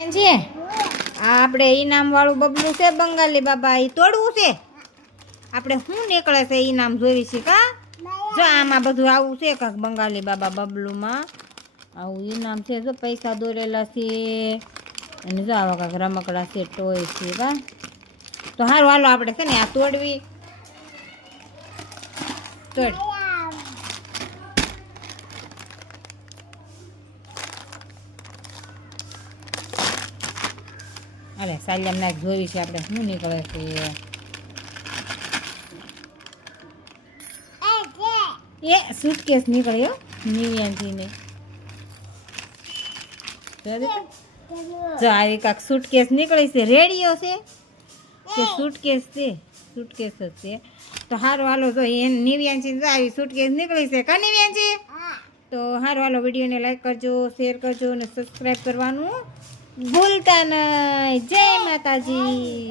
છે આપણે ઈનામ વાળું બબલું છે બંગાળી બાબા એ તોડવું છે આપણે શું નીકળે છે ઈનામ જોઈ છે કા જો આમાં બધું આવું છે કાંક બંગાળી બાબા બબલુમાં આવું ઈનામ છે જો પૈસા દોરેલા છે અને જો આવા કાંક રમકડા છે ટોય છે કા તો સારું હાલો આપણે છે ને આ તોડવી તોડ અરે સાલ્યામ નાખ જોઈ છે આપણે શું નીકળે છે એ સુટકેસ નીકળ્યો નિવ્યાંશીને જો આવી કાંક સુટકેસ નીકળી છે રેડિયો છે કે સુટકેસ છે સુટકેસ જ છે તો સારું હાલો જો એ નિવ્યાંશી જો આવી સુટકેસ નીકળી છે કા નિવ્યાંશી તો સારું હાલો વિડીયોને લાઈક કરજો શેર કરજો અને સબસ્ક્રાઈબ કરવાનું ભૂલતા નહીં જય માતાજી